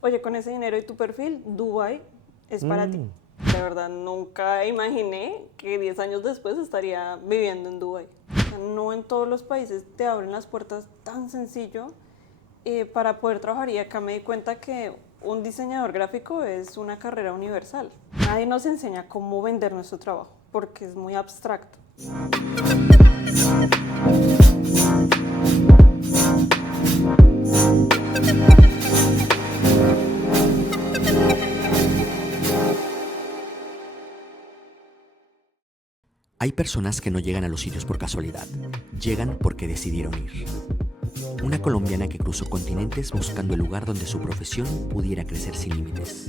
Oye, con ese dinero y tu perfil, Dubái es para ti. De verdad, nunca imaginé que 10 años después estaría viviendo en Dubái. O sea, no en todos los países te abren las puertas tan sencillo para poder trabajar. Y acá me di cuenta que un diseñador gráfico es una carrera universal. Nadie nos enseña cómo vender nuestro trabajo porque es muy abstracto. Hay personas que no llegan a los sitios por casualidad, llegan porque decidieron ir. Una colombiana que cruzó continentes buscando el lugar donde su profesión pudiera crecer sin límites.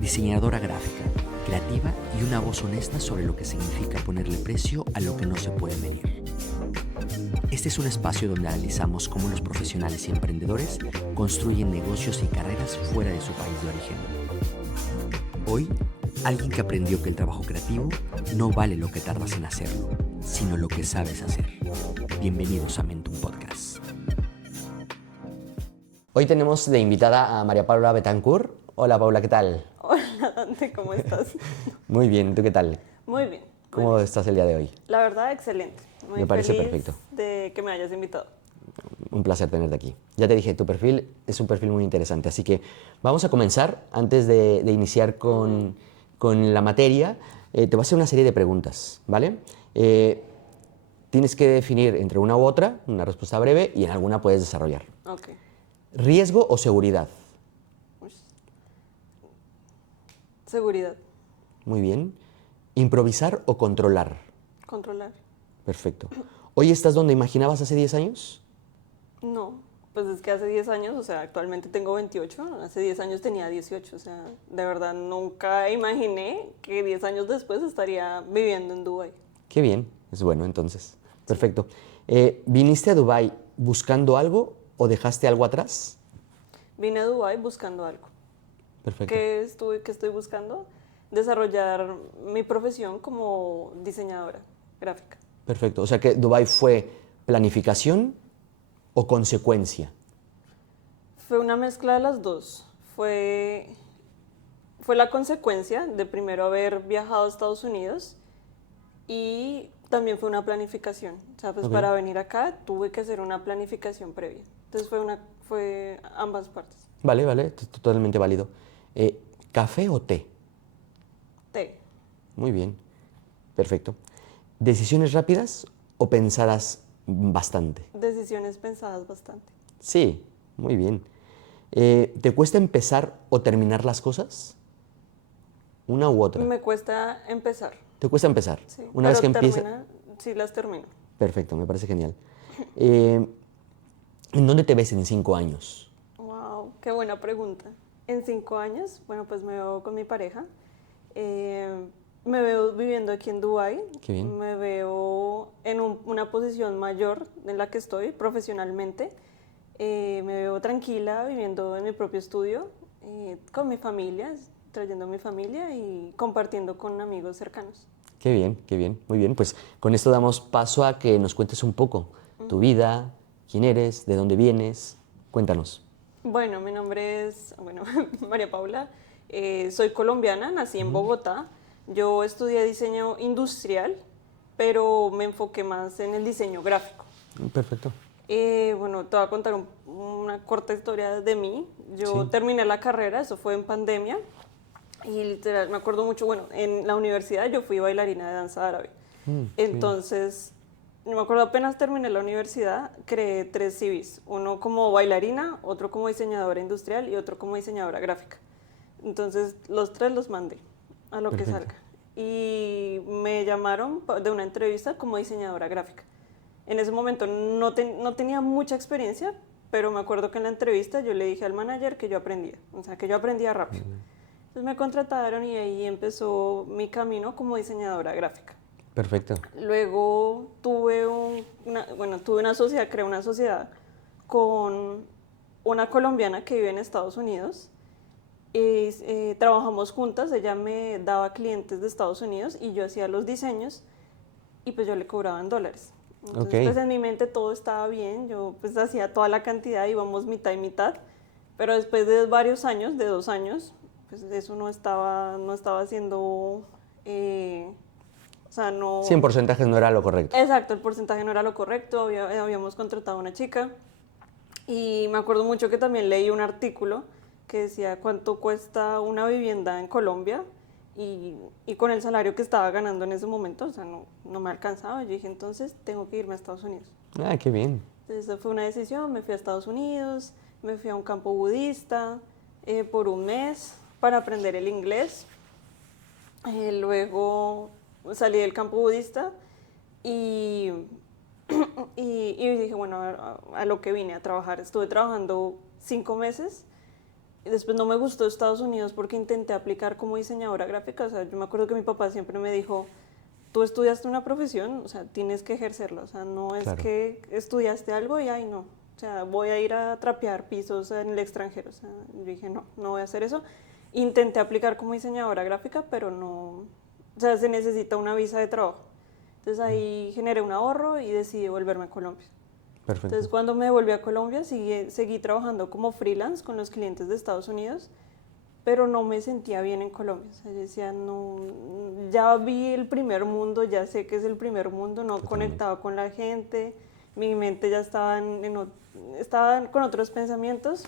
Diseñadora gráfica, creativa y una voz honesta sobre lo que significa ponerle precio a lo que no se puede medir. Este es un espacio donde analizamos cómo los profesionales y emprendedores construyen negocios y carreras fuera de su país de origen. Hoy, alguien que aprendió que el trabajo creativo no vale lo que tardas en hacerlo, sino lo que sabes hacer. Bienvenidos a Mentum Podcast. Hoy tenemos de invitada a María Paula Betancourt. Hola Paula, ¿qué tal? Hola Dante, ¿cómo estás? Muy bien, ¿tú qué tal? Muy bien. ¿Cómo estás el día de hoy? La verdad, excelente. Muy Me parece feliz perfecto. de que me hayas invitado. Un placer tenerte aquí. Ya te dije, tu perfil es un perfil muy interesante, así que vamos a comenzar. Antes de iniciar con la materia, te voy a hacer una serie de preguntas, ¿vale? Tienes que definir entre una u otra, una respuesta breve, y en alguna puedes desarrollar. Ok. ¿Riesgo o seguridad? Uy. Seguridad. Muy bien. ¿Improvisar o controlar? Controlar. Perfecto. ¿Hoy estás donde imaginabas hace 10 años? No, pues es que hace 10 años, o sea, actualmente tengo 28, hace 10 años tenía 18, o sea, de verdad nunca imaginé que 10 años después estaría viviendo en Dubái. Qué bien, es bueno entonces. Perfecto. ¿Viniste a Dubái buscando algo o dejaste algo atrás? Vine a Dubái buscando algo. Perfecto. ¿Qué estoy buscando? Desarrollar mi profesión como diseñadora gráfica. Perfecto. O sea que Dubái fue planificación o consecuencia. Fue una mezcla de las dos. Fue la consecuencia de primero haber viajado a Estados Unidos y también fue una planificación. O sea, pues Ok. para venir acá tuve que hacer una planificación previa. Entonces fue ambas partes. Vale, vale, totalmente válido. ¿Café o té? T. Muy bien, perfecto. ¿Decisiones rápidas o pensadas bastante? Decisiones pensadas bastante. Sí, muy bien. ¿Te cuesta empezar o terminar las cosas? ¿Una u otra? Me cuesta empezar, ¿Te cuesta empezar? sí, Una vez pero que empieza... sí las termino. Perfecto, me parece genial. ¿En dónde te ves en 5 años? Wow, qué buena pregunta. En 5 años, bueno, pues me veo con mi pareja. Me veo viviendo aquí en Dubái. Qué bien. Me veo en una posición mayor en la que estoy profesionalmente. Me veo tranquila viviendo en mi propio estudio, con mi familia, trayendo a mi familia y compartiendo con amigos cercanos. Qué bien, muy bien. Pues con esto damos paso a que nos cuentes un poco tu vida, quién eres, de dónde vienes. Cuéntanos. Bueno, mi nombre es María Paula. Soy colombiana, nací en Bogotá. Yo estudié diseño industrial, pero me enfoqué más en el diseño gráfico. Perfecto. Bueno, te voy a contar una corta historia de mí. Yo Sí. terminé la carrera, eso fue en pandemia, y literal, me acuerdo mucho, bueno, en la universidad yo fui bailarina de danza árabe. Qué bien. Entonces, yo me acuerdo apenas terminé la universidad, creé 3 CVs, uno como bailarina, otro como diseñadora industrial y otro como diseñadora gráfica. Entonces, los 3 los mandé a lo que Perfecto. salga. Y me llamaron de una entrevista como diseñadora gráfica. En ese momento no tenía mucha experiencia, pero me acuerdo que en la entrevista yo le dije al manager que yo aprendía, o sea, que yo aprendía rápido. Entonces me contrataron y ahí empezó mi camino como diseñadora gráfica. Perfecto. Luego tuve una sociedad, creé una sociedad con una colombiana que vive en Estados Unidos. Trabajamos juntas, ella me daba clientes de Estados Unidos y yo hacía los diseños y pues yo le cobraba en dólares. Entonces Ok. pues en mi mente todo estaba bien, yo pues hacía toda la cantidad, íbamos mitad y mitad, Pero después de varios años, de 2 años, pues eso no estaba haciendo, o sea, no... Sí, en porcentajes no era lo correcto. Exacto, el porcentaje no era lo correcto, habíamos contratado a una chica y me acuerdo mucho que también leí un artículo que decía cuánto cuesta una vivienda en Colombia y con el salario que estaba ganando en ese momento, o sea, no me alcanzaba. Yo dije, entonces tengo que irme a Estados Unidos. Ah, qué bien. Entonces fue una decisión, me fui a Estados Unidos, me fui a un campo budista por un mes para aprender el inglés. Luego salí del campo budista y, y dije, bueno, a lo que vine a trabajar. Estuve trabajando 5 meses y después no me gustó Estados Unidos porque intenté aplicar como diseñadora gráfica. O sea, yo me acuerdo que mi papá siempre me dijo, tú estudiaste una profesión, o sea, tienes que ejercerla. O sea, no es Claro. que estudiaste algo y ay, no. O sea, voy a ir a trapear pisos en el extranjero. O sea, yo dije, no voy a hacer eso. Intenté aplicar como diseñadora gráfica, pero no, o sea, se necesita una visa de trabajo. Entonces ahí generé un ahorro y decidí volverme a Colombia. Perfecto. Entonces cuando me volví a Colombia seguí trabajando como freelance con los clientes de Estados Unidos, pero no me sentía bien en Colombia. O sea, yo decía, no, ya vi el primer mundo, ya sé que es el primer mundo, no conectaba con la gente, mi mente ya estaba con otros pensamientos,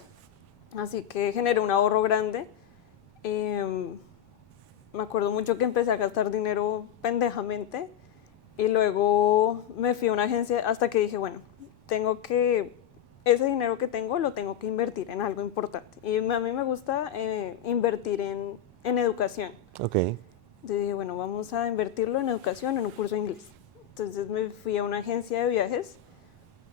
así que generé un ahorro grande. Me acuerdo mucho que empecé a gastar dinero pendejamente y luego me fui a una agencia hasta que dije, bueno, ese dinero que tengo lo tengo que invertir en algo importante. Y a mí me gusta invertir en educación. Ok. Entonces dije, bueno, vamos a invertirlo en educación, en un curso de inglés. Entonces me fui a una agencia de viajes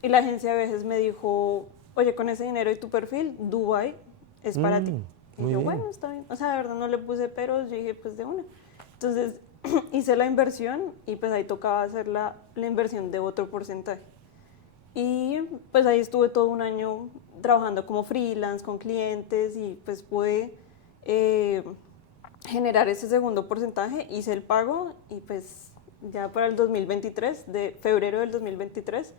y la agencia de viajes me dijo, oye, con ese dinero y tu perfil, Dubái es para ti. Y muy yo, bien. bueno, está bien. O sea, de verdad no le puse peros, yo dije, pues de una. Entonces hice la inversión y pues ahí tocaba hacer la inversión de otro porcentaje. Y pues ahí estuve todo un año trabajando como freelance con clientes y pues pude generar ese segundo porcentaje, hice el pago y pues ya para el 2023, de febrero del 2023,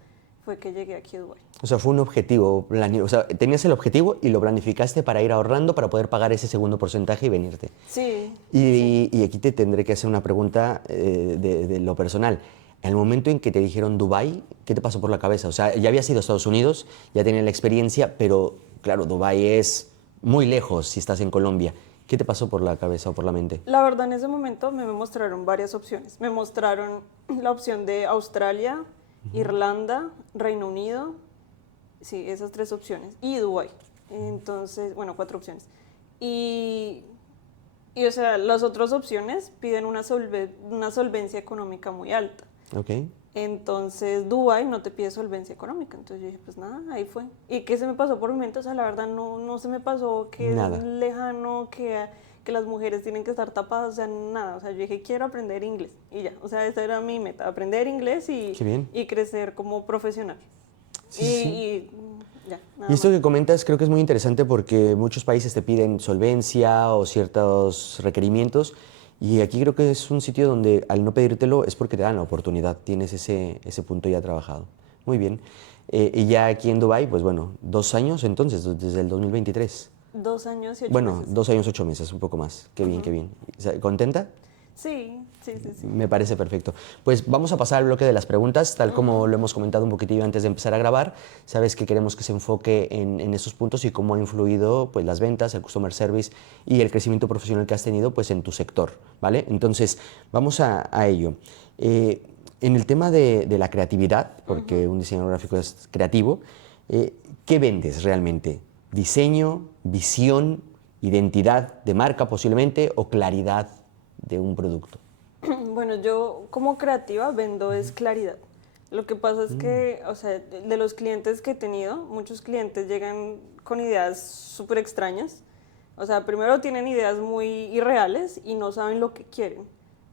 fue que llegué aquí a Dubái. O sea, fue un objetivo, o sea, tenías el objetivo y lo planificaste para ir ahorrando para poder pagar ese segundo porcentaje y venirte. Sí. Y aquí te tendré que hacer una pregunta de lo personal. En el momento en que te dijeron Dubái, ¿qué te pasó por la cabeza? O sea, ya habías ido a Estados Unidos, ya tenías la experiencia, pero claro, Dubái es muy lejos si estás en Colombia. ¿Qué te pasó por la cabeza o por la mente? La verdad, en ese momento me mostraron varias opciones. Me mostraron la opción de Australia, Irlanda, Reino Unido, sí, esas 3 opciones, y Dubái. Entonces, bueno, 4 opciones. O sea, las otras opciones piden una solvencia económica muy alta. Ok. Entonces, Dubái no te pide solvencia económica. Entonces yo dije, pues nada, ahí fue. ¿Y qué se me pasó por mi mente? O sea, la verdad no se me pasó que Nada. es lejano, que las mujeres tienen que estar tapadas, o sea, nada. O sea, yo dije, quiero aprender inglés y ya. O sea, esa era mi meta, aprender inglés Qué bien. y crecer como profesional. Sí, sí. Y ya, nada Y esto más. que comentas creo que es muy interesante porque muchos países te piden solvencia o ciertos requerimientos y aquí creo que es un sitio donde al no pedírtelo es porque te dan la oportunidad, tienes ese punto ya trabajado. Muy bien. Y ya aquí en Dubái, pues bueno, 2 años entonces, desde el 2023. 2 años y 8 Bueno, meses. 2 años, 8 meses, un poco más. Qué bien, qué bien. ¿Contenta? Sí. Me parece perfecto. Pues vamos a pasar al bloque de las preguntas, tal como lo hemos comentado un poquitillo antes de empezar a grabar. Sabes que queremos que se enfoque en esos puntos y cómo ha influido pues, las ventas, el customer service y el crecimiento profesional que has tenido pues, en tu sector, ¿vale? Entonces, vamos a ello. En el tema de la creatividad, porque un diseñador gráfico es creativo, ¿qué vendes realmente? ¿Diseño, visión, identidad de marca posiblemente o claridad de un producto? Bueno, yo como creativa vendo es claridad. Lo que pasa es que, o sea, de los clientes que he tenido, muchos clientes llegan con ideas súper extrañas. O sea, primero tienen ideas muy irreales y no saben lo que quieren.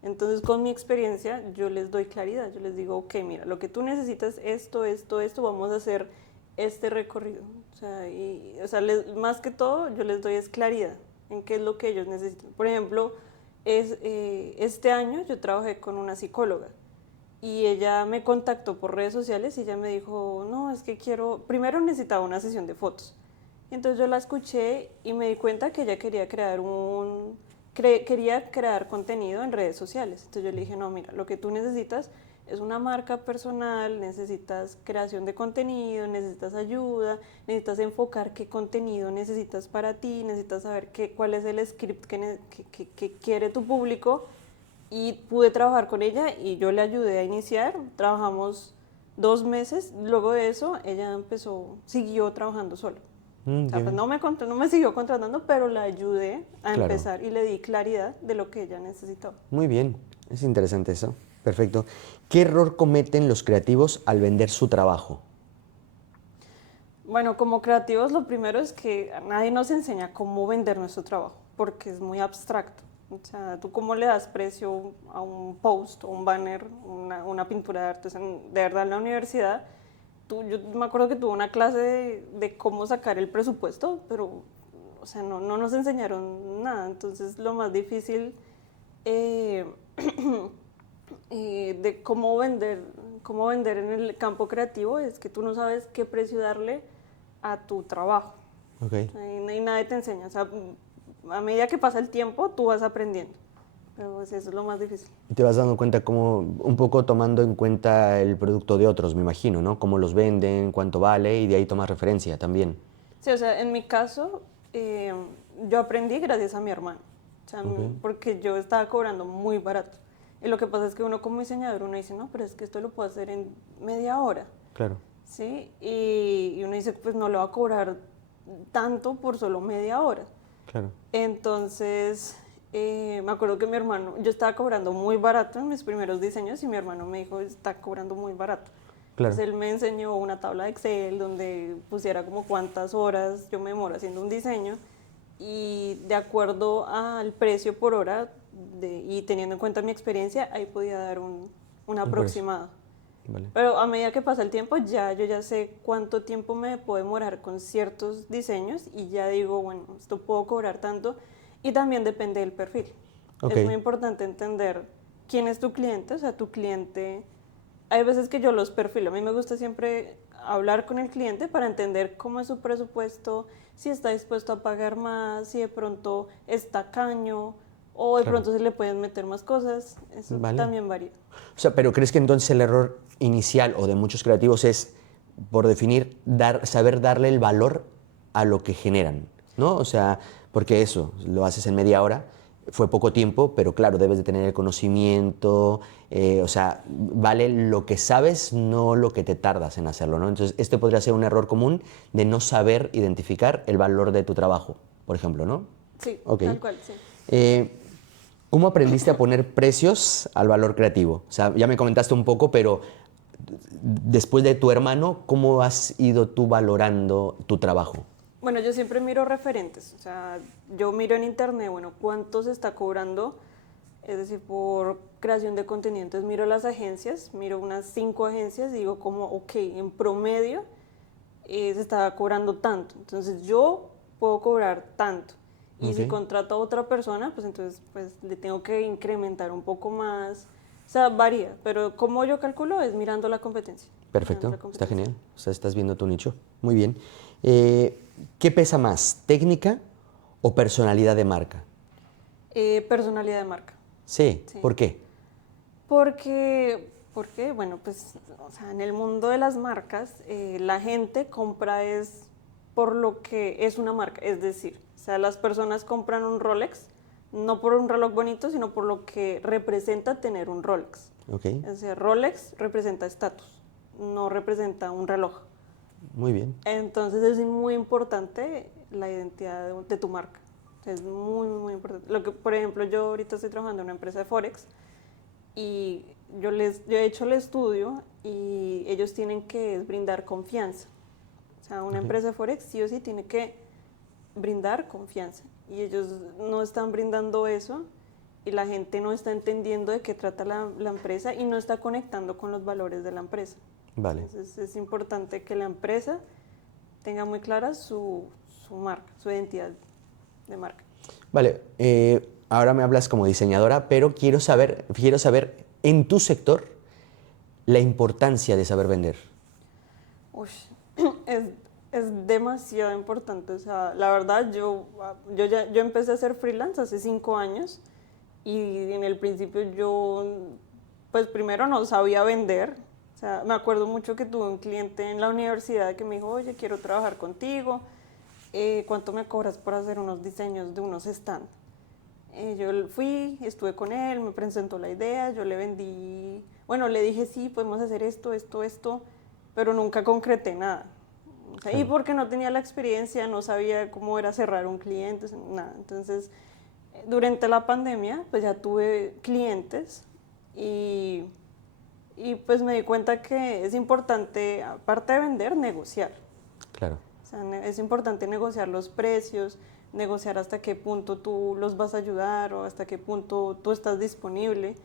Entonces, con mi experiencia, yo les doy claridad. Yo les digo, ok, mira, lo que tú necesitas es esto, vamos a hacer este recorrido. O sea, más que todo, yo les doy es claridad en qué es lo que ellos necesitan. Por ejemplo, este año yo trabajé con una psicóloga y ella me contactó por redes sociales y ella me dijo, no, es que primero necesitaba una sesión de fotos. Entonces yo la escuché y me di cuenta que ella quería quería crear contenido en redes sociales. Entonces yo le dije, no, mira, lo que tú necesitas es una marca personal, necesitas creación de contenido, necesitas ayuda, necesitas enfocar qué contenido necesitas para ti, necesitas saber cuál es el script que quiere tu público. Y pude trabajar con ella y yo le ayudé a iniciar. Trabajamos 2 meses. Luego de eso, ella siguió trabajando sola. O sea, pues no me siguió contratando, pero la ayudé a empezar y le di claridad de lo que ella necesitaba. Muy bien, es interesante eso. Perfecto. ¿Qué error cometen los creativos al vender su trabajo? Bueno, como creativos, lo primero es que a nadie nos enseña cómo vender nuestro trabajo, porque es muy abstracto. O sea, ¿tú cómo le das precio a un post o un banner, una pintura de arte? O sea, de verdad, en la universidad, yo me acuerdo que tuve una clase de cómo sacar el presupuesto, pero, o sea, no nos enseñaron nada. Entonces, lo más difícil de cómo vender en el campo creativo es que tú no sabes qué precio darle a tu trabajo. Okay. Y nadie te enseña. O sea, a medida que pasa el tiempo, tú vas aprendiendo. Pero pues, eso es lo más difícil. Y te vas dando cuenta cómo, un poco tomando en cuenta el producto de otros, me imagino, ¿no? Cómo los venden, cuánto vale, y de ahí tomas referencia también. Sí, o sea, en mi caso, yo aprendí gracias a mi hermano. O sea, porque yo estaba cobrando muy barato. Y lo que pasa es que uno como diseñador, uno dice, no, pero es que esto lo puedo hacer en media hora. Claro. ¿Sí? Y uno dice, pues no le va a cobrar tanto por solo media hora. Claro. Entonces, me acuerdo que mi hermano, yo estaba cobrando muy barato en mis primeros diseños y mi hermano me dijo, está cobrando muy barato. Claro. Entonces él me enseñó una tabla de Excel donde pusiera como cuántas horas yo me demoro haciendo un diseño y de acuerdo al precio por hora y teniendo en cuenta mi experiencia, ahí podía dar un aproximado. Vale. Pero a medida que pasa el tiempo, yo ya sé cuánto tiempo me puedo demorar con ciertos diseños y ya digo, bueno, esto puedo cobrar tanto y también depende del perfil. Okay. Es muy importante entender quién es tu cliente, o sea, tu cliente, hay veces que yo los perfilo, a mí me gusta siempre hablar con el cliente para entender cómo es su presupuesto, si está dispuesto a pagar más, si de pronto es tacaño o de pronto se le pueden meter más cosas, eso también varía. O sea, pero ¿crees que entonces el error inicial o de muchos creativos es, por definir, saber darle el valor a lo que generan, ¿no? O sea, porque eso, lo haces en media hora, fue poco tiempo, pero claro, debes de tener el conocimiento, o sea, vale lo que sabes, no lo que te tardas en hacerlo, ¿no? Entonces, este podría ser un error común de no saber identificar el valor de tu trabajo, por ejemplo, ¿no? Sí, okay. Tal cual, sí. ¿Cómo aprendiste a poner precios al valor creativo? O sea, ya me comentaste un poco, pero después de tu hermano, ¿cómo has ido tú valorando tu trabajo? Bueno, yo siempre miro referentes, o sea, yo miro en internet, bueno, cuánto se está cobrando, es decir, por creación de contenido. Entonces miro las agencias, miro unas 5 agencias y digo como, ok, en promedio se está cobrando tanto, entonces yo puedo cobrar tanto. Y si contrato a otra persona, pues entonces pues, le tengo que incrementar un poco más. O sea, varía, pero como yo calculo es mirando la competencia. Perfecto, está genial. O sea, estás viendo tu nicho. Muy bien. ¿Qué pesa más, técnica o personalidad de marca? Personalidad de marca. Sí, ¿por qué? Porque, bueno, pues, o sea, en el mundo de las marcas, la gente compra es por lo que es una marca, es decir, o sea, las personas compran un Rolex no por un reloj bonito, sino por lo que representa tener un Rolex. Okay. O sea, Rolex representa estatus, no representa un reloj. Muy bien. Entonces es muy importante la identidad de tu marca. Es muy, muy importante. Por ejemplo, yo ahorita estoy trabajando en una empresa de Forex y yo he hecho el estudio y ellos tienen que brindar confianza. O sea, una empresa de Forex sí o sí tiene que brindar confianza y ellos no están brindando eso y la gente no está entendiendo de qué trata la empresa y no está conectando con los valores de la empresa. Vale. Entonces es importante que la empresa tenga muy clara su marca, su identidad de marca. Vale, ahora me hablas como diseñadora, pero quiero saber en tu sector la importancia de saber vender. Uy, Es demasiado importante, o sea, la verdad yo empecé a hacer freelance hace 5 años y en el principio yo pues primero no sabía vender, o sea, me acuerdo mucho que tuve un cliente en la universidad que me dijo, oye, quiero trabajar contigo, ¿cuánto me cobras por hacer unos diseños de unos stands? Yo fui, estuve con él, me presentó la idea, yo le vendí, bueno, le dije sí, podemos hacer esto, pero nunca concreté nada. O sea, y porque no tenía la experiencia, no sabía cómo era cerrar un cliente, nada. Entonces, durante la pandemia, pues ya tuve clientes y, y pues me di cuenta que es importante, aparte de vender, negociar. Claro. O sea, es importante negociar los precios, negociar hasta qué punto tú los vas a ayudar o hasta qué punto tú estás disponible.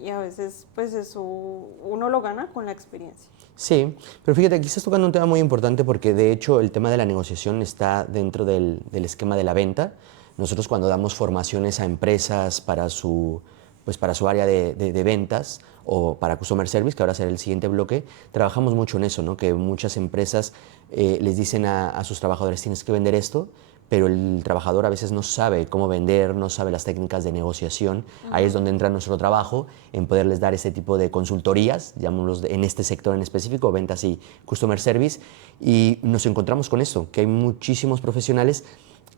Y a veces, pues eso uno lo gana con la experiencia. Sí, pero fíjate, aquí estás tocando un tema muy importante porque de hecho el tema de la negociación está dentro del esquema de la venta. Nosotros cuando damos formaciones a empresas pues para su área de ventas o para Customer Service, que ahora será el siguiente bloque, trabajamos mucho en eso, ¿no? Que muchas empresas les dicen a sus trabajadores tienes que vender esto, pero el trabajador a veces no sabe cómo vender, no sabe las técnicas de negociación. Ahí es donde entra nuestro trabajo, en poderles dar ese tipo de consultorías, llamémoslos en este sector en específico, ventas y customer service, y nos encontramos con eso, que hay muchísimos profesionales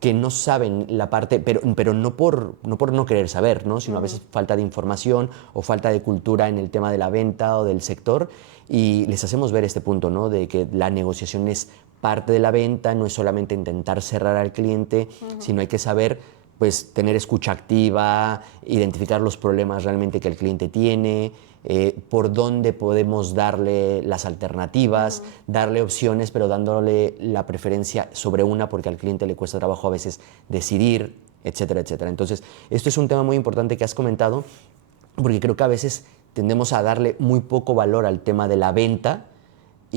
que no saben la parte, pero no por no querer saber, ¿no? Sino a veces falta de información o falta de cultura en el tema de la venta o del sector, y les hacemos ver este punto, ¿no? De que la negociación es parte de la venta, no es solamente intentar cerrar al cliente, sino hay que saber pues tener escucha activa, identificar los problemas realmente que el cliente tiene, por dónde podemos darle las alternativas, darle opciones, pero dándole la preferencia sobre una porque al cliente le cuesta trabajo a veces decidir, etcétera, etcétera. Entonces, esto es un tema muy importante que has comentado, porque creo que a veces tendemos a darle muy poco valor al tema de la venta,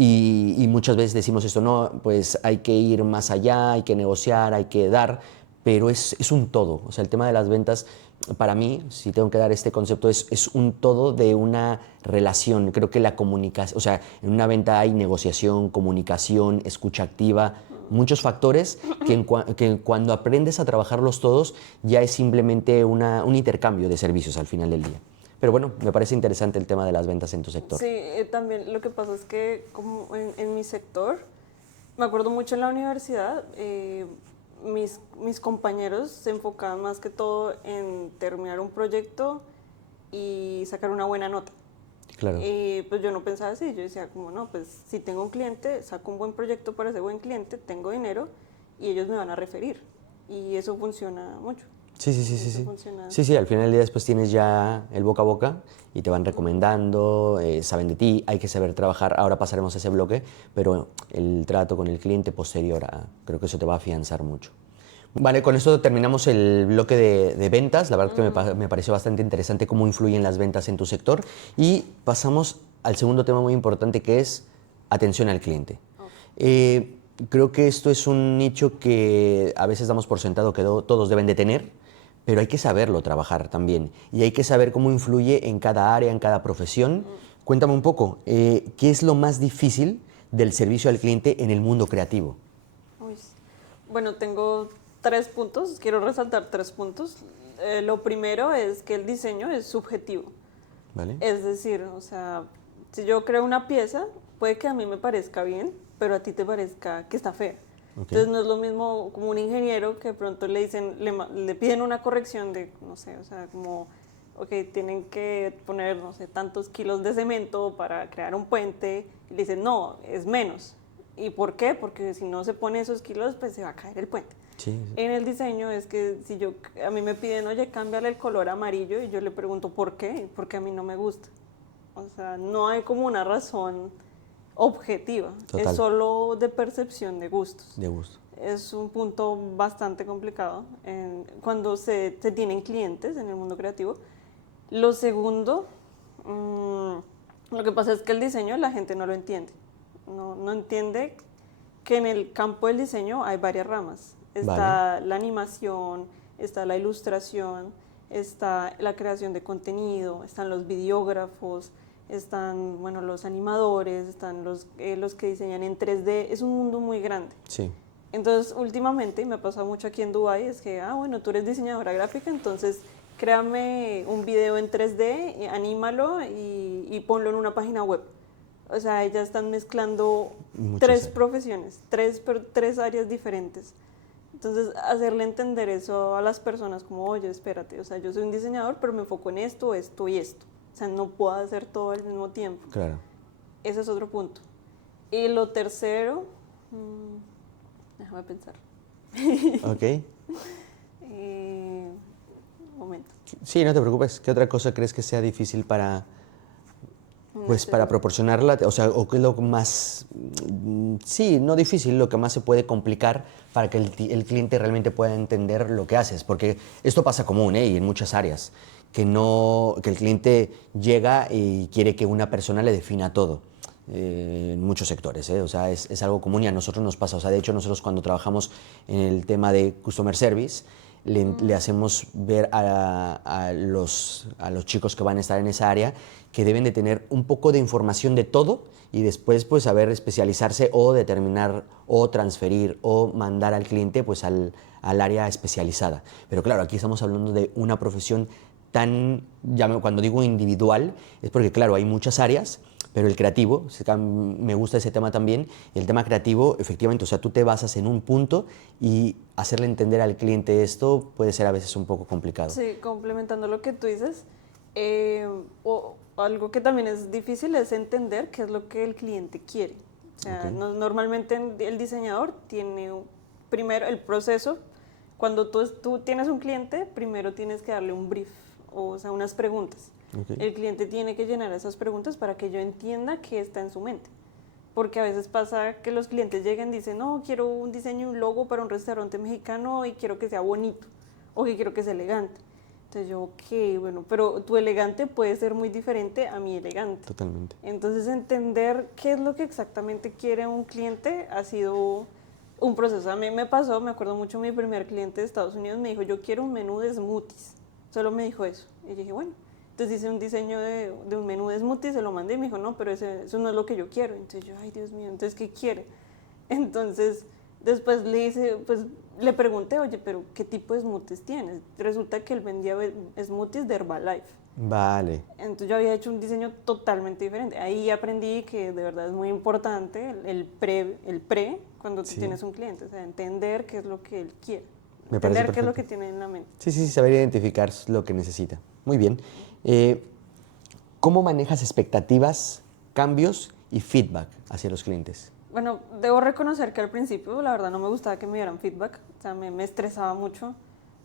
y muchas veces decimos esto, no, pues hay que ir más allá, hay que negociar, hay que dar, pero es un todo. O sea, el tema de las ventas, para mí, si tengo que dar este concepto, es un todo de una relación. Creo que la comunicación, o sea, en una venta hay negociación, comunicación, escucha activa, muchos factores que cuando aprendes a trabajarlos todos ya es simplemente un intercambio de servicios al final del día. Pero bueno, me parece interesante el tema de las ventas en tu sector. Sí, también lo que pasa es que como en mi sector, me acuerdo mucho en la universidad, mis compañeros se enfocaban más que todo en terminar un proyecto y sacar una buena nota. Claro. Y pues yo no pensaba así, yo decía como no, pues si tengo un cliente, saco un buen proyecto para ese buen cliente, tengo dinero y ellos me van a referir. Y eso funciona mucho. Sí, sí, sí, sí, Eso sí. funciona. Sí, sí, al final del día después tienes ya el boca a boca y te van recomendando, saben de ti, hay que saber trabajar. Ahora pasaremos a ese bloque, pero el trato con el cliente posterior, creo que eso te va a afianzar mucho. Vale, con esto terminamos el bloque de ventas. La verdad que me pareció bastante interesante cómo influyen las ventas en tu sector. Y pasamos al segundo tema muy importante, que es atención al cliente. Creo que esto es un nicho que a veces damos por sentado que todos deben de tener, pero hay que saberlo trabajar también. Y hay que saber cómo influye en cada área, en cada profesión. Cuéntame un poco, ¿qué es lo más difícil del servicio al cliente en el mundo creativo? Uy, bueno, tengo 3 puntos, quiero resaltar 3 puntos. Lo primero es que el diseño es subjetivo. ¿Vale? Es decir, o sea, si yo creo una pieza, puede que a mí me parezca bien, pero a ti te parezca que está fea. Okay. Entonces no es lo mismo como un ingeniero que de pronto le dicen, le piden una corrección de, no sé, o sea, como, ok, tienen que poner, no sé, tantos kilos de cemento para crear un puente, y le dicen, no, es menos. ¿Y por qué? Porque si no se pone esos kilos, pues se va a caer el puente. Sí, sí. En el diseño es que si a mí me piden, oye, cámbiale el color amarillo, y yo le pregunto, ¿por qué? Porque a mí no me gusta. O sea, no hay como una razón objetiva, Total. es solo de percepción de gustos. De gusto. Es un punto bastante complicado cuando se tienen clientes en el mundo creativo. Lo segundo, lo que pasa es que el diseño la gente no lo entiende. No entiende que en el campo del diseño hay varias ramas. Está la animación, está la ilustración, está la creación de contenido, están los videógrafos, están, bueno, los animadores, están los que diseñan en 3D, es un mundo muy grande. Sí. Entonces, últimamente, y me ha pasado mucho aquí en Dubái, es que, bueno, tú eres diseñadora gráfica, entonces créame un video en 3D, anímalo y ponlo en una página web. O sea, ellas están mezclando tres profesiones, tres áreas diferentes. Entonces, hacerle entender eso a las personas como, oye, espérate, o sea, yo soy un diseñador, pero me enfoco en esto, esto y esto. O sea, no puedo hacer todo al mismo tiempo. Claro. Ese es otro punto. Y lo tercero, déjame pensar. Ok. Momento. Sí, no te preocupes. ¿Qué otra cosa crees que sea difícil para, pues, sé. para proporcionarla? O sea, ¿o qué es lo más, sí, no difícil, lo que más se puede complicar para que el cliente realmente pueda entender lo que haces? Porque esto pasa común, y en muchas áreas, que el cliente llega y quiere que una persona le defina todo. En muchos sectores, o sea, es algo común y a nosotros nos pasa. O sea, de hecho, nosotros cuando trabajamos en el tema de Customer Service, le hacemos ver a los chicos que van a estar en esa área que deben de tener un poco de información de todo y después pues saber especializarse o determinar o transferir o mandar al cliente pues al área especializada. Pero claro, aquí estamos hablando de una profesión tan, cuando digo individual, es porque claro, hay muchas áreas, pero el creativo, me gusta ese tema también, el tema creativo, efectivamente, o sea, tú te basas en un punto y hacerle entender al cliente esto puede ser a veces un poco complicado. Sí, complementando lo que tú dices, algo que también es difícil es entender qué es lo que el cliente quiere. O sea, normalmente el diseñador tiene primero el proceso. Cuando tú tienes un cliente, primero tienes que darle un brief, o sea, unas preguntas. El cliente tiene que llenar esas preguntas para que yo entienda qué está en su mente. Porque a veces pasa que los clientes llegan y dicen, no, quiero un diseño, un logo para un restaurante mexicano y quiero que sea bonito, o que quiero que sea elegante. Entonces yo, ok, bueno, pero tu elegante puede ser muy diferente a mi elegante. Totalmente. Entonces entender qué es lo que exactamente quiere un cliente ha sido un proceso. A mí me pasó, me acuerdo mucho, mi primer cliente de Estados Unidos me dijo, yo quiero un menú de smoothies. Solo me dijo eso. Y yo dije, bueno. Entonces hice un diseño de un menú de smoothies, se lo mandé y me dijo, no, pero eso no es lo que yo quiero. Entonces yo, ay, Dios mío, entonces, ¿qué quiere? Entonces, después le pregunté, oye, pero ¿qué tipo de smoothies tienes? Resulta que él vendía smoothies de Herbalife. Vale. Entonces yo había hecho un diseño totalmente diferente. Ahí aprendí que de verdad es muy importante el pre cuando tú tienes un cliente, o sea, entender qué es lo que él quiere. Entender qué es lo que tiene en la mente. Sí, saber identificar lo que necesita. Muy bien. ¿Cómo manejas expectativas, cambios y feedback hacia los clientes? Bueno, debo reconocer que al principio, la verdad, no me gustaba que me dieran feedback. O sea, me estresaba mucho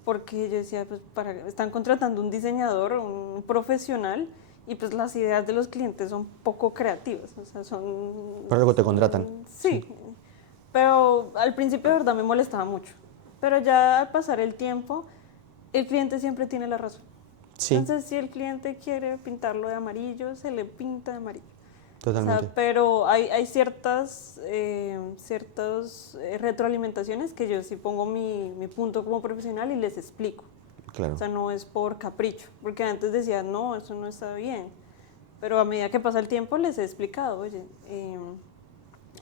porque yo decía, pues, están contratando un diseñador, un profesional, y pues las ideas de los clientes son poco creativas. O sea, Por algo te contratan. Sí, pero al principio, de verdad, me molestaba mucho. Pero ya al pasar el tiempo, el cliente siempre tiene la razón. Sí. Entonces, si el cliente quiere pintarlo de amarillo, se le pinta de amarillo. Totalmente. O sea, pero hay ciertas retroalimentaciones que yo sí pongo mi punto como profesional y les explico. Claro. O sea, no es por capricho, porque antes decía, no, eso no está bien. Pero a medida que pasa el tiempo les he explicado, oye,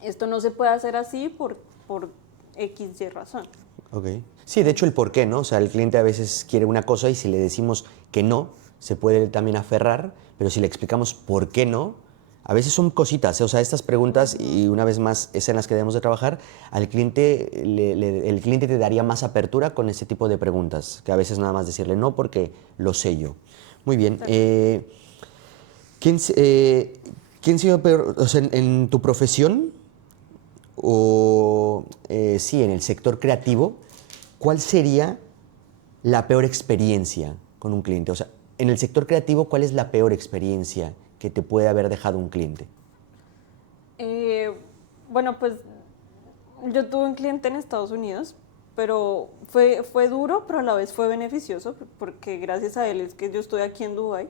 esto no se puede hacer así por X, Y razón. Ok. Sí, de hecho el por qué, ¿no? O sea, el cliente a veces quiere una cosa y si le decimos que no, se puede también aferrar, pero si le explicamos por qué no, a veces son cositas, o sea, estas preguntas, y una vez más, es en las que debemos de trabajar, al cliente, el cliente te daría más apertura con ese tipo de preguntas, que a veces nada más decirle no porque lo sé yo. Muy bien. ¿Quién ha sido peor, o sea, en tu profesión o sí, en el sector creativo, cuál sería la peor experiencia con un cliente? O sea, en el sector creativo, ¿cuál es la peor experiencia que te puede haber dejado un cliente? Bueno, pues yo tuve un cliente en Estados Unidos, pero fue duro, pero a la vez fue beneficioso, porque gracias a él es que yo estoy aquí en Dubái,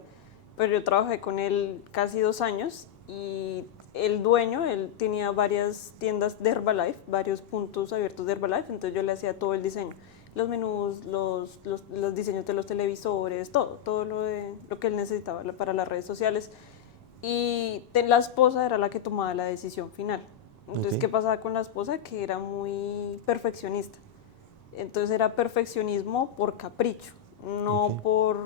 pero yo trabajé con él casi 2 años y el dueño, él tenía varias tiendas de Herbalife, varios puntos abiertos de Herbalife, entonces yo le hacía todo el diseño, los menús, los diseños de los televisores, todo lo que él necesitaba para las redes sociales. y la esposa era la que tomaba la decisión final. Entonces, Ok. ¿qué pasaba con la esposa? Que era muy perfeccionista. Entonces era perfeccionismo por capricho, no Ok. por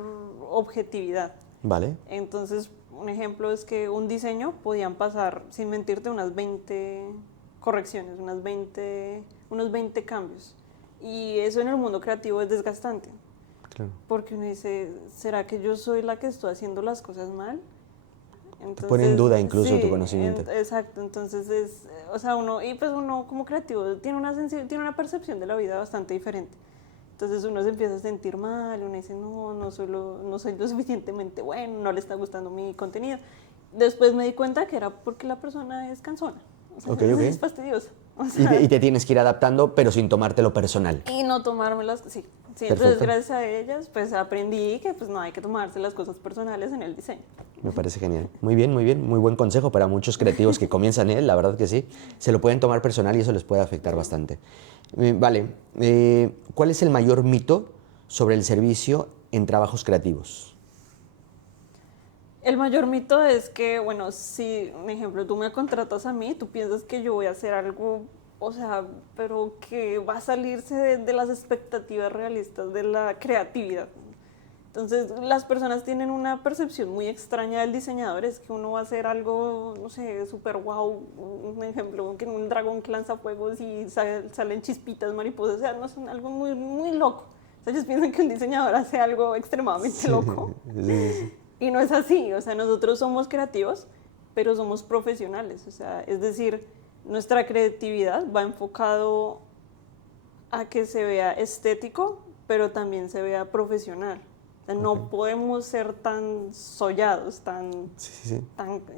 objetividad. Vale. Entonces, un ejemplo es que un diseño podían pasar, sin mentirte, unas 20 correcciones, unos 20 cambios. Y eso en el mundo creativo es desgastante, Claro. porque uno dice, ¿será que yo soy la que estoy haciendo las cosas mal? Te pone en duda incluso sí, tu conocimiento. exacto. Entonces o sea, uno como creativo tiene tiene una percepción de la vida bastante diferente. Entonces uno se empieza a sentir mal, uno dice, no soy lo suficientemente bueno, no le está gustando mi contenido. Después me di cuenta que era porque la persona es cansona, o sea, Ok, ok. es fastidiosa. O Y sea, y te tienes que ir adaptando, pero sin tomártelo personal. y no tomármelas, sí. Sí, entonces Perfecto. gracias a ellas pues aprendí que pues no hay que tomarse las cosas personales en el diseño. Me parece genial. Muy bien, muy bien. Muy buen consejo para muchos creativos que comienzan, ¿eh? La verdad que sí. Se lo pueden tomar personal y eso les puede afectar bastante. Vale. ¿Cuál es el mayor mito sobre el servicio en trabajos creativos? El mayor mito es que, bueno, si, un ejemplo, tú me contratas a mí, tú piensas que yo voy a hacer algo, o sea, pero que va a salirse de las expectativas realistas de la creatividad. Entonces, las personas tienen una percepción muy extraña del diseñador, es que uno va a hacer algo, no sé, súper wow, un ejemplo, que un dragón que lanza fuegos y salen chispitas, mariposas, o sea, no son algo muy, muy loco. O sea, ellos piensan que un diseñador hace algo extremadamente loco. Sí, sí, sí. Y no es así, o sea, nosotros somos creativos, pero somos profesionales, o sea, es decir, nuestra creatividad va enfocado a que se vea estético, pero también se vea profesional. O sea, no Ok. podemos ser tan sollados, Sí, sí, sí.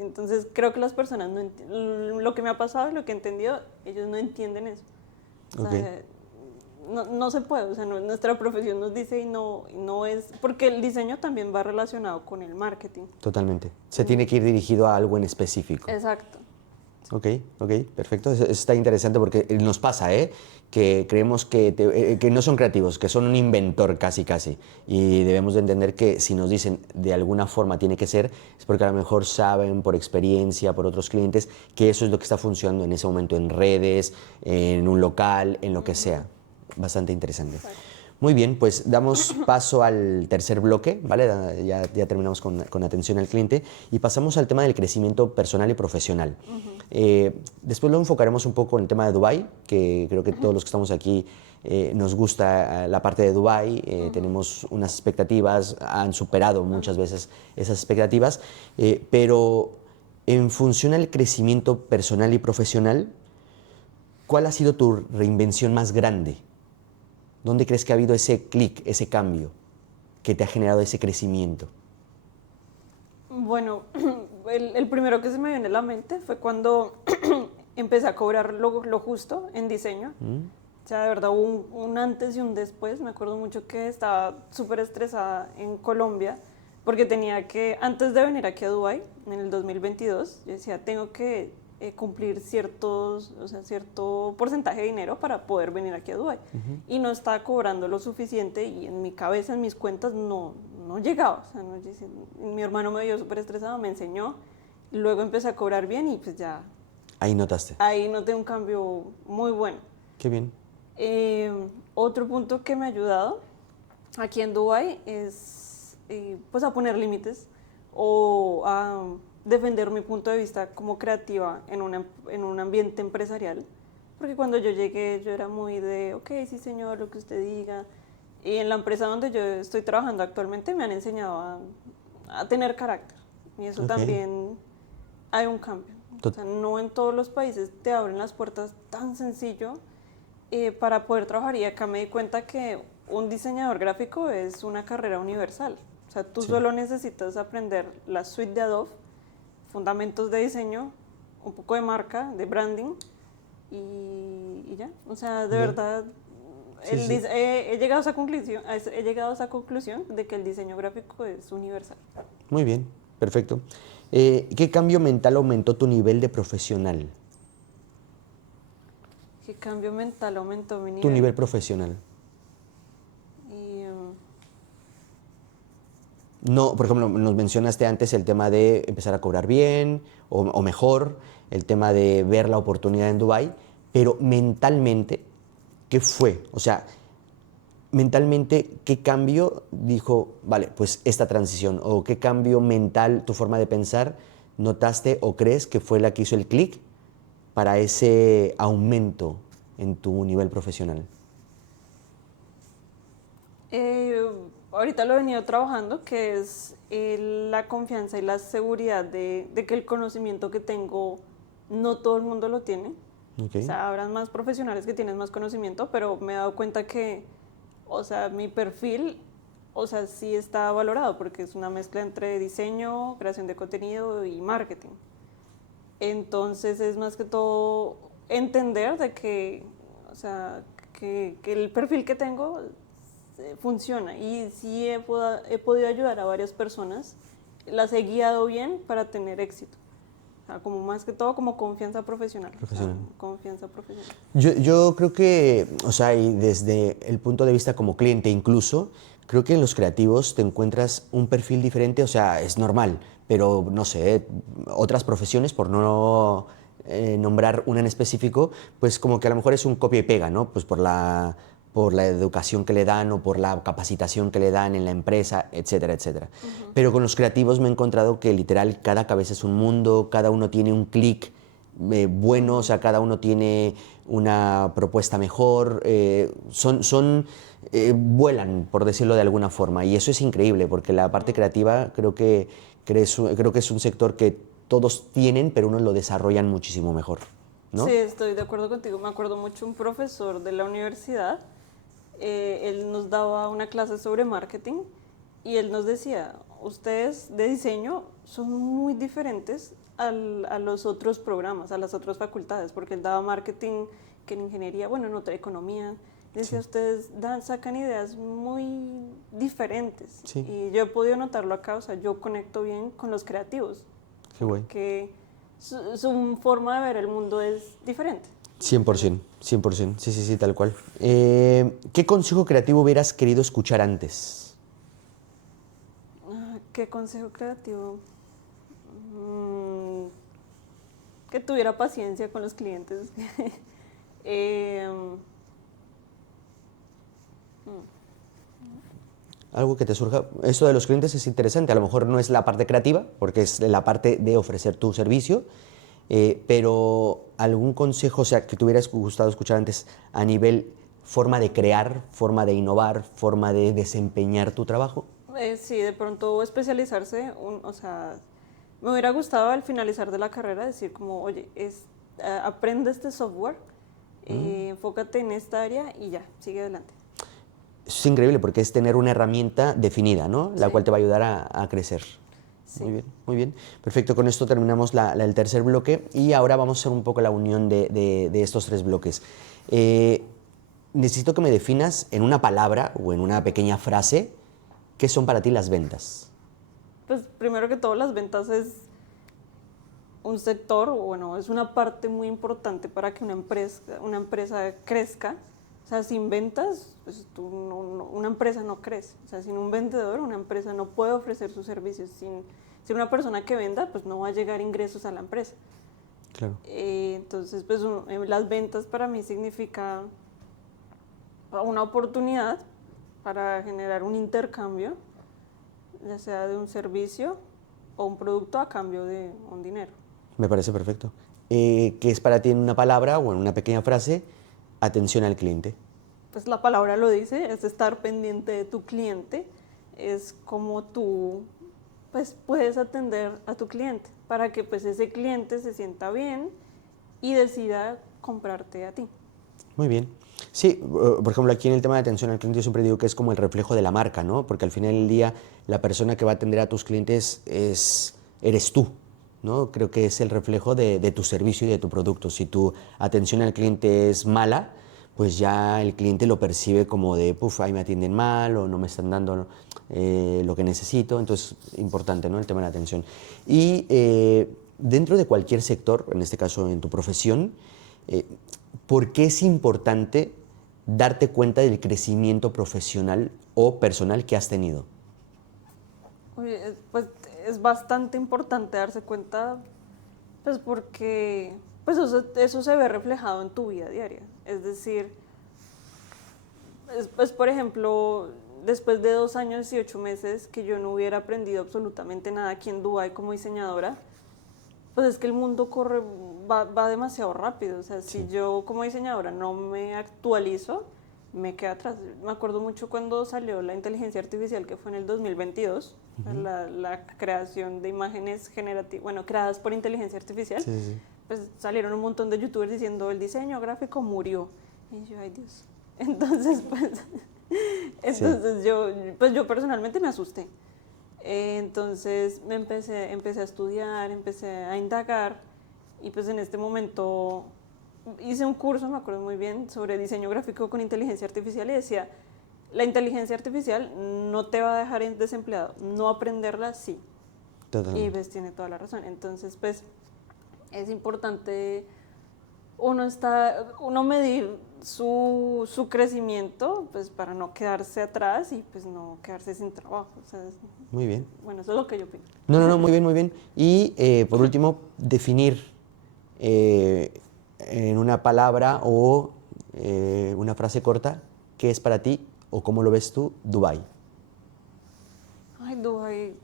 Entonces creo que las personas no entienden, lo que me ha pasado y lo que he entendido, ellos no entienden eso. O Ok. sea, no se puede, o sea, nuestra profesión nos dice y no es, porque el diseño también va relacionado con el marketing. Totalmente. Se tiene que ir dirigido a algo en específico. Exacto. Ok, ok, perfecto. Eso está interesante porque nos pasa, ¿eh? Que creemos que no son creativos, que son un inventor casi, casi. Y debemos de entender que si nos dicen de alguna forma tiene que ser, es porque a lo mejor saben por experiencia, por otros clientes, que eso es lo que está funcionando en ese momento en redes, en un local, en lo que sea. Bastante interesante. Exacto. Muy bien, pues damos paso al tercer bloque, ¿vale? Ya terminamos con atención al cliente y pasamos al tema del crecimiento personal y profesional. Después lo enfocaremos un poco en el tema de Dubái, que creo que todos los que estamos aquí nos gusta la parte de Dubái, tenemos unas expectativas, han superado muchas veces esas expectativas, pero en función al crecimiento personal y profesional, ¿cuál ha sido tu reinvención más grande? ¿Dónde crees que ha habido ese clic, ese cambio que te ha generado ese crecimiento? Bueno, el primero que se me viene a la mente fue cuando empecé a cobrar lo justo en diseño. O sea, de verdad hubo un antes y un después. Me acuerdo mucho que estaba súper estresada en Colombia porque tenía que, antes de venir aquí a Dubái, en el 2022, yo decía, tengo que cumplir cierto porcentaje de dinero para poder venir aquí a Dubái. Y no estaba cobrando lo suficiente y en mi cabeza, en mis cuentas, no llegaba. O sea, mi hermano me vio súper estresado, me enseñó, luego empecé a cobrar bien y pues ya Ahí notaste. ahí noté un cambio muy bueno. Qué bien. Otro punto que me ha ayudado aquí en Dubái es pues a poner límites o a defender mi punto de vista como creativa en un ambiente empresarial. Porque cuando yo llegué yo era muy de, ok, sí señor, lo que usted diga. Y en la empresa donde yo estoy trabajando actualmente me han enseñado a tener carácter. Y eso Ok. también hay un cambio. O sea, no en todos los países te abren las puertas tan sencillo para poder trabajar. Y acá me di cuenta que un diseñador gráfico es una carrera universal. O sea, tú Sí. solo necesitas aprender la suite de Adobe, fundamentos de diseño, un poco de marca, de branding y ya. O sea, de Bien. verdad, Sí, sí. he llegado a esa conclusión de que el diseño gráfico es universal. Muy bien, perfecto. ¿Qué cambio mental aumentó tu nivel de profesional? ¿Qué cambio mental aumentó mi Tu nivel? nivel profesional. Y, no, por ejemplo, nos mencionaste antes el tema de empezar a cobrar bien o mejor, el tema de ver la oportunidad en Dubái, pero mentalmente, ¿qué fue? O sea, mentalmente, ¿qué cambio dijo, vale, pues esta transición? ¿O qué cambio mental, tu forma de pensar, notaste o crees que fue la que hizo el clic para ese aumento en tu nivel profesional? Ahorita lo he venido trabajando, que es la confianza y la seguridad de que el conocimiento que tengo no todo el mundo lo tiene. Okay. O sea, habrán más profesionales que tienen más conocimiento, pero me he dado cuenta que, o sea, mi perfil, o sea, sí está valorado porque es una mezcla entre diseño, creación de contenido y marketing. Entonces es más que todo entender de que, o sea, que el perfil que tengo funciona y sí he podido ayudar a varias personas, las he guiado bien para tener éxito. O sea, como más que todo como confianza profesional. Profesional. O sea, confianza profesional. Yo creo que, o sea, y desde el punto de vista como cliente incluso, creo que en los creativos te encuentras un perfil diferente, o sea, es normal, pero no sé, otras profesiones, por no nombrar una en específico, pues como que a lo mejor es un copia y pega, ¿no? Pues por la educación que le dan o por la capacitación que le dan en la empresa, etcétera, etcétera. Pero con los creativos me he encontrado que literal cada cabeza es un mundo, cada uno tiene un clic bueno, o sea, cada uno tiene una propuesta mejor, vuelan, por decirlo de alguna forma, y eso es increíble, porque la parte creativa creo que es un sector que todos tienen, pero unos lo desarrollan muchísimo mejor, ¿no? Sí, estoy de acuerdo contigo. Me acuerdo mucho un profesor de la universidad, él nos daba una clase sobre marketing y él nos decía, ustedes de diseño son muy diferentes a los otros programas, a las otras facultades, porque él daba marketing, que en ingeniería, bueno, en otra economía. Decía, sí. Ustedes sacan ideas muy diferentes. Sí. Y yo he podido notarlo acá, o sea, yo conecto bien con los creativos. Qué guay. Porque su forma de ver el mundo es diferente. 100%, 100%, sí, tal cual. ¿Qué consejo creativo hubieras querido escuchar antes? ¿Qué consejo creativo? Que tuviera paciencia con los clientes. Algo que te surja. Esto de los clientes es interesante. A lo mejor no es la parte creativa, porque es la parte de ofrecer tu servicio, pero algún consejo, o sea, que te hubiera gustado escuchar antes a nivel forma de crear, forma de innovar, forma de desempeñar tu trabajo. Sí, de pronto especializarse, o sea, me hubiera gustado al finalizar de la carrera decir como, oye, aprende este software, enfócate en esta área y ya, sigue adelante. Eso es increíble porque es tener una herramienta definida, ¿no? La cual te va a ayudar a crecer. Sí. Muy bien. Perfecto, con esto terminamos el tercer bloque y ahora vamos a hacer un poco la unión de estos tres bloques. Necesito que me definas en una palabra o en una pequeña frase qué son para ti las ventas. Pues primero que todo las ventas es un sector, bueno, es una parte muy importante para que una empresa crezca. O sea, sin ventas, pues una empresa no crece. O sea, sin un vendedor, una empresa no puede ofrecer sus servicios. Sin una persona que venda, pues no va a llegar ingresos a la empresa. Claro. Entonces, pues las ventas para mí significa una oportunidad para generar un intercambio, ya sea de un servicio o un producto a cambio de un dinero. Me parece perfecto. ¿Qué es para ti en una palabra o en una pequeña frase? Atención al cliente. Pues la palabra lo dice, es estar pendiente de tu cliente, es como tú pues puedes atender a tu cliente para que pues ese cliente se sienta bien y decida comprarte a ti. Muy bien. Sí, por ejemplo, aquí en el tema de atención al cliente yo siempre digo que es como el reflejo de la marca, ¿no? Porque al final del día la persona que va a atender a tus clientes eres tú, ¿no? Creo que es el reflejo de tu servicio y de tu producto. Si tu atención al cliente es mala, pues ya el cliente lo percibe como de, puf, ahí me atienden mal o no me están dando lo que necesito. Entonces, importante, ¿no? El tema de la atención. Y dentro de cualquier sector, en este caso en tu profesión, ¿por qué es importante darte cuenta del crecimiento profesional o personal que has tenido? Oye, pues es bastante importante darse cuenta, pues porque pues eso se ve reflejado en tu vida diaria. Es decir, pues por ejemplo, después de 2 años y 8 meses que yo no hubiera aprendido absolutamente nada aquí en Dubái como diseñadora, pues es que el mundo va demasiado rápido. O sea, si yo como diseñadora no me actualizo, me quedo atrás. Me acuerdo mucho cuando salió la inteligencia artificial, que fue en el 2022, la creación de imágenes generativas, bueno, creadas por inteligencia artificial. Sí, sí. Pues salieron un montón de youtubers diciendo el diseño gráfico murió. Y yo, ay Dios. Entonces, yo personalmente me asusté. Entonces empecé a estudiar, empecé a indagar y pues en este momento hice un curso, me acuerdo muy bien, sobre diseño gráfico con inteligencia artificial y decía, la inteligencia artificial no te va a dejar desempleado, no aprenderla sí. Totalmente. Y pues tiene toda la razón. Entonces pues es importante uno medir su crecimiento pues para no quedarse atrás y pues no quedarse sin trabajo. O sea, Muy bien. bueno, eso es lo que yo opino. No, muy bien, muy bien. Y por último, definir en una palabra o una frase corta qué es para ti o cómo lo ves tú Dubái. Ay, Dubái.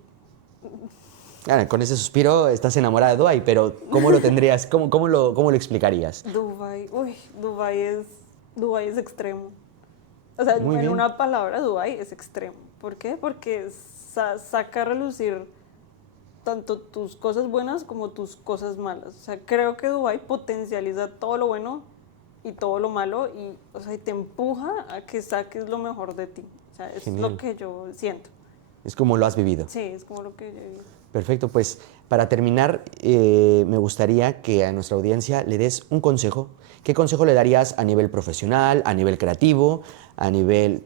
Claro, con ese suspiro estás enamorada de Dubái, pero ¿cómo lo tendrías? ¿Cómo lo explicarías? Dubái, uy, Dubái es extremo. O sea, Muy en bien. una palabra, Dubái es extremo. ¿Por qué? Porque saca a relucir tanto tus cosas buenas como tus cosas malas. O sea, creo que Dubái potencializa todo lo bueno y todo lo malo y, o sea, y te empuja a que saques lo mejor de ti. O sea, es Genial. lo que yo siento. Es como lo has vivido. Sí, es como lo que yo vivo. Perfecto, pues para terminar, me gustaría que a nuestra audiencia le des un consejo. ¿Qué consejo le darías a nivel profesional, a nivel creativo, a nivel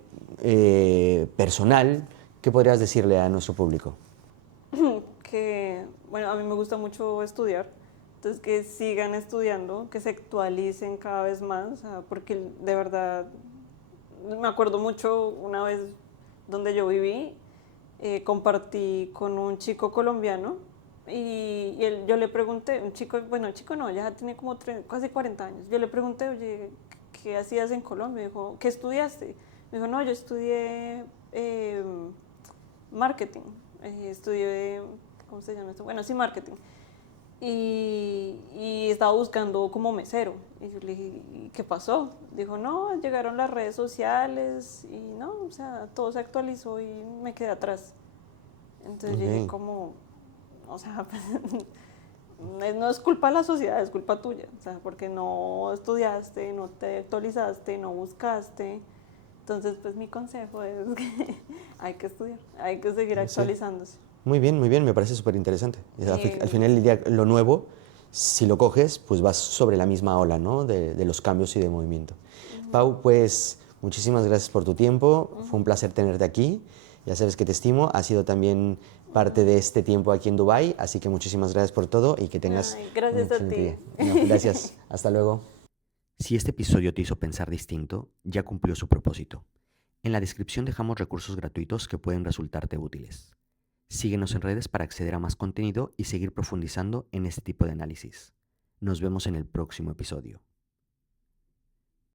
personal? ¿Qué podrías decirle a nuestro público? Que, bueno, a mí me gusta mucho estudiar, entonces que sigan estudiando, que se actualicen cada vez más, o sea, porque de verdad, me acuerdo mucho una vez donde yo viví, compartí con un chico colombiano yo le pregunté, un chico no, ya tiene como casi 40 años, yo le pregunté, oye, ¿qué hacías en Colombia? Me dijo, ¿qué estudiaste? Me dijo, no, yo estudié marketing, estudié, ¿cómo se llama esto? Bueno, sí, marketing. Y estaba buscando como mesero. Y yo le dije, ¿y qué pasó? Dijo, no, llegaron las redes sociales y no, o sea, todo se actualizó y me quedé atrás. Entonces yo dije como, o sea, no es culpa de la sociedad, es culpa tuya. O sea, porque no estudiaste, no te actualizaste, no buscaste. Entonces, pues mi consejo es que hay que estudiar, hay que seguir actualizándose. Muy bien, me parece súper interesante. Al final del día, lo nuevo, si lo coges, pues vas sobre la misma ola, ¿no? de los cambios y de movimiento. Pau, pues muchísimas gracias por tu tiempo, fue un placer tenerte aquí, ya sabes que te estimo, has sido también parte de este tiempo aquí en Dubái, así que muchísimas gracias por todo y que tengas gracias un a excelente ti. día. No, gracias, hasta luego. Si este episodio te hizo pensar distinto, ya cumplió su propósito. En la descripción dejamos recursos gratuitos que pueden resultarte útiles. Síguenos en redes para acceder a más contenido y seguir profundizando en este tipo de análisis. Nos vemos en el próximo episodio.